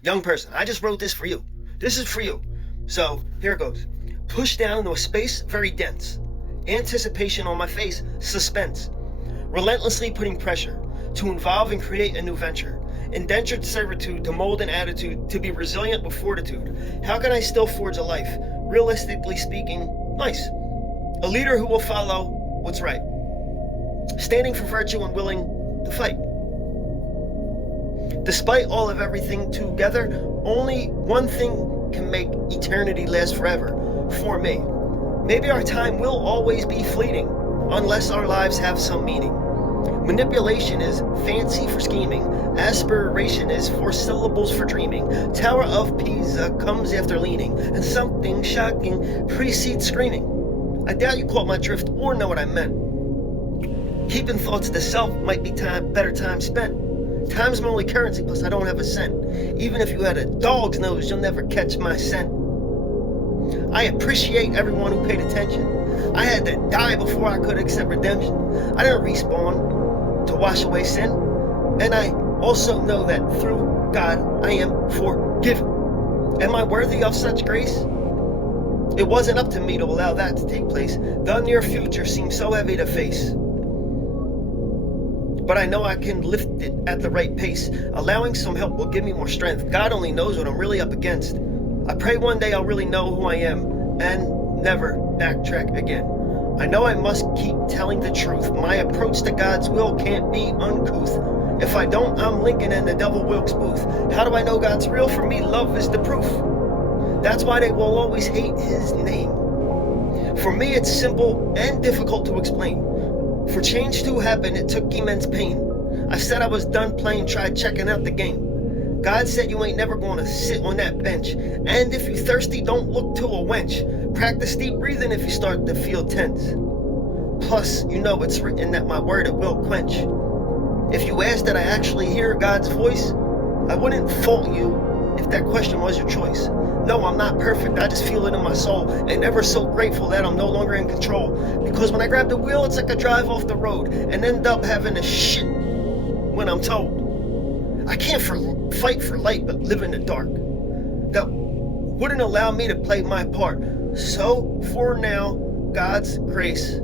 Young person, I just wrote this for you. This is for you. So here it goes. Pushed down into a space very dense. Anticipation on my face, suspense. Relentlessly putting pressure to involve and create a new venture. Indentured servitude to mold an attitude, to be resilient with fortitude. How can I still forge a life? Realistically speaking, nice. A leader who will follow what's right. Standing for virtue and willing to fight. Despite all of everything together, only one thing can make eternity last forever, for me. Maybe our time will always be fleeting, unless our lives have some meaning. Manipulation is fancy for scheming. Aspiration is 4 syllables for dreaming. Tower of Pisa comes after leaning, and something shocking precedes screaming. I doubt you caught my drift or know what I meant. Keeping thoughts to self might be better time spent. Time's my only currency, plus I don't have a cent. Even if you had a dog's nose, you'll never catch my scent. I appreciate everyone who paid attention. I had to die before I could accept redemption. I didn't respawn to wash away sin. And I also know that through God I am forgiven. Am I worthy of such grace? It wasn't up to me to allow that to take place. The near future seems so heavy to face. But I know I can lift it at the right pace. Allowing some help will give me more strength. God only knows what I'm really up against. I pray one day I'll really know who I am and never backtrack again. I know I must keep telling the truth. My approach to God's will can't be uncouth. If I don't, I'm Lincoln in the Devil Wilkes Booth. How do I know God's real? For me, love is the proof. That's why they will always hate his name. For me, it's simple and difficult to explain. For change to happen, it took immense pain. I said I was done playing, tried checking out the game. God said you ain't never gonna sit on that bench. And if you thirsty, don't look to a wench. Practice deep breathing if you start to feel tense. Plus, you know it's written that my word it will quench. If you ask that I actually hear God's voice, I wouldn't fault you if that question was your choice. No, I'm not perfect, I just feel it in my soul, and ever so grateful that I'm no longer in control. Because when I grab the wheel, it's like I drive off the road and end up having a shit when I'm told. I can't fight for light but live in the dark. That wouldn't allow me to play my part. So for now, God's grace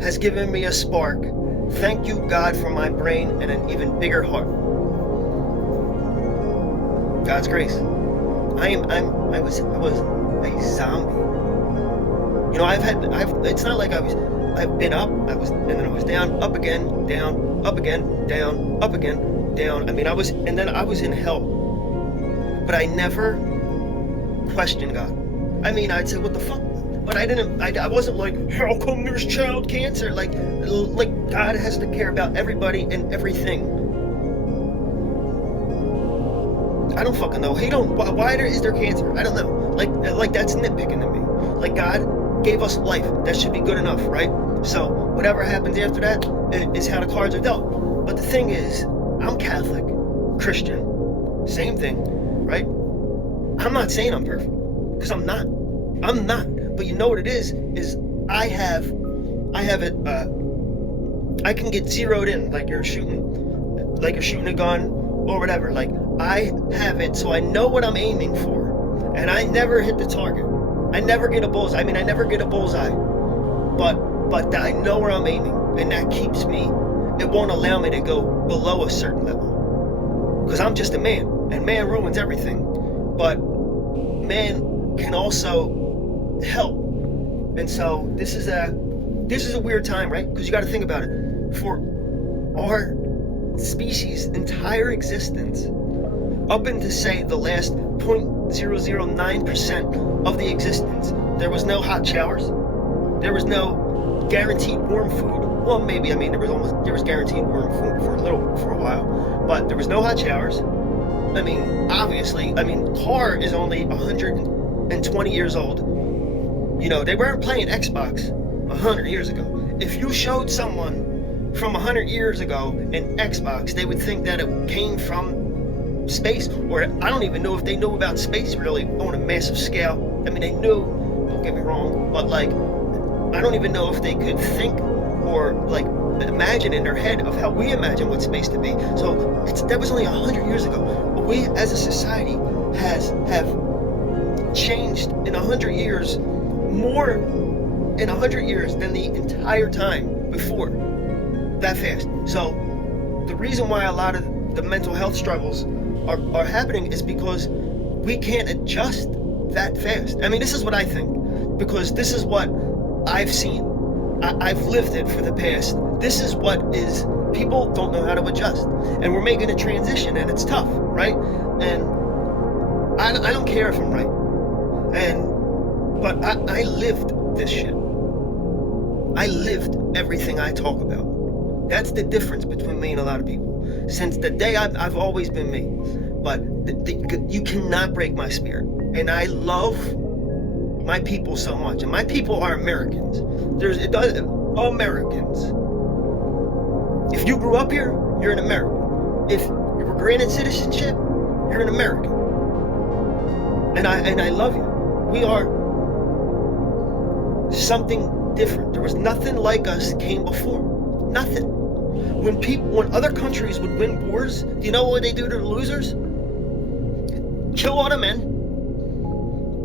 has given me a spark. Thank you, God, for my brain and an even bigger heart. God's grace. I was a zombie. You know, it's not like I've been up, and then I was down, up again, down, up again, down, up again, down. I mean, I was in hell. But I never questioned God. I mean, I'd say, what the fuck? But I wasn't like, how come there's child cancer? Like God has to care about everybody and everything. I don't fucking know. Why is there cancer? I don't know. Like that's nitpicking to me. Like God gave us life. That should be good enough, right? So whatever happens after that is how the cards are dealt. But the thing is, I'm Catholic, Christian, same thing, right? I'm not saying I'm perfect, because I'm not. But you know what it is I have it, I can get zeroed in, like you're shooting a gun or whatever. Like I have it, so I know what I'm aiming for, and I never hit the target. I never get a bullseye. I mean, I never get a bullseye, but I know where I'm aiming, and that keeps me. It won't allow me to go below a certain level, because I'm just a man, and man ruins everything. But man can also help, and so this is a weird time, right? Because you got to think about it. For our species' entire existence, up into say the last 0.009% of the existence, there was no hot showers, there was no guaranteed warm food. Well, maybe, I mean, there was guaranteed warm food for a while, but there was no hot showers. I mean, obviously, car is only 120 years old. You know, they weren't playing Xbox 100 years ago. If you showed someone from 100 years ago an Xbox, they would think that it came from space, or I don't even know if they knew about space really on a massive scale. I mean, they knew, don't get me wrong, but like, I don't even know if they could think or like imagine in their head of how we imagine what space to be. So that was only 100 years ago. But we as a society have changed in 100 years, more in 100 years than the entire time before. That fast. So the reason why a lot of the mental health struggles are happening is because we can't adjust that fast. I mean, this is what I think, because this is what I've seen. I've lived it for the past. This is what is, people don't know how to adjust. And we're making a transition, and it's tough, right? And I don't care if I'm right. But I lived this shit. I lived everything I talk about. That's the difference between me and a lot of people. Since the day I've always been me. But you cannot break my spirit. And I love my people so much. And my people are Americans. Americans. If you grew up here, you're an American. If you were granted citizenship, you're an American. And I love you. We are something different. There was nothing like us came before. Nothing. When other countries would win wars, do you know what they do to the losers? Kill all the men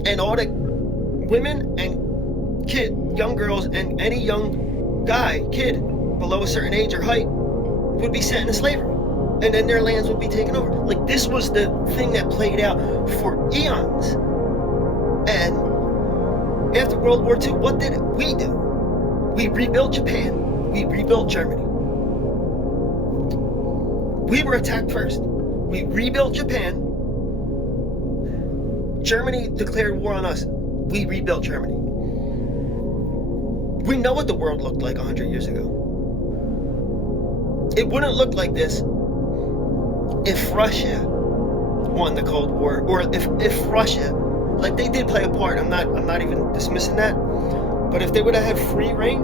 and all the women and young girls, and any young kid below a certain age or height would be sent into slavery, and then their lands would be taken over. Like, this was the thing that played out for eons. And after World War II, what did we do? We rebuilt Japan. We rebuilt Germany. We were attacked first. We rebuilt Japan. Germany declared war on us. We rebuilt Germany. We know what the world looked like 100 years ago. It wouldn't look like this if Russia won the Cold War, or if Russia, like, they did play a part. I'm not even dismissing that. But if they would have had free reign,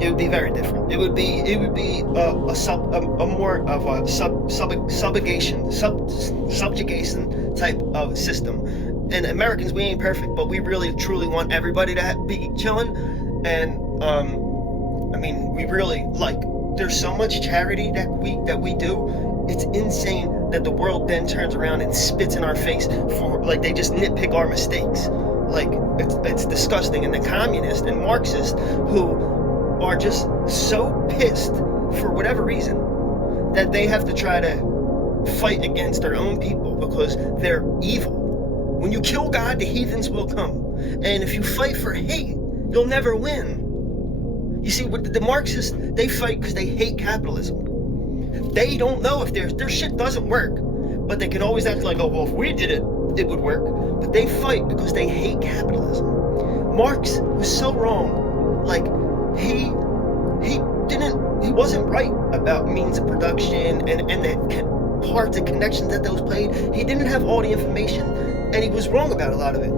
it would be very different. It would be a more of a subjugation type of system. And Americans, we ain't perfect, but we really truly want everybody to be chilling. And I mean, we really, like, there's so much charity that we do. It's insane that the world then turns around and spits in our face for, like, they just nitpick our mistakes. Like, it's disgusting. And the communists and Marxists who are just so pissed for whatever reason that they have to try to fight against their own people because they're evil. When you kill God, the heathens will come. And if you fight for hate, you'll never win. You see, with the Marxists, they fight because they hate capitalism. They don't know if their shit doesn't work, but they can always act like, oh, well, if we did it, it would work. But they fight because they hate capitalism. Marx was so wrong. Like, he wasn't right about means of production and the parts and connections that those played. He didn't have all the information, and he was wrong about a lot of it.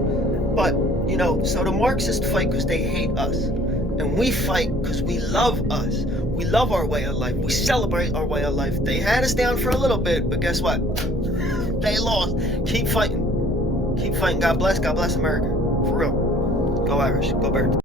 But, you know, so the Marxists fight because they hate us. And we fight because we love us. We love our way of life. We celebrate our way of life. They had us down for a little bit, but guess what? They lost. Keep fighting. Keep fighting. God bless. God bless America. For real. Go Irish. Go Birds.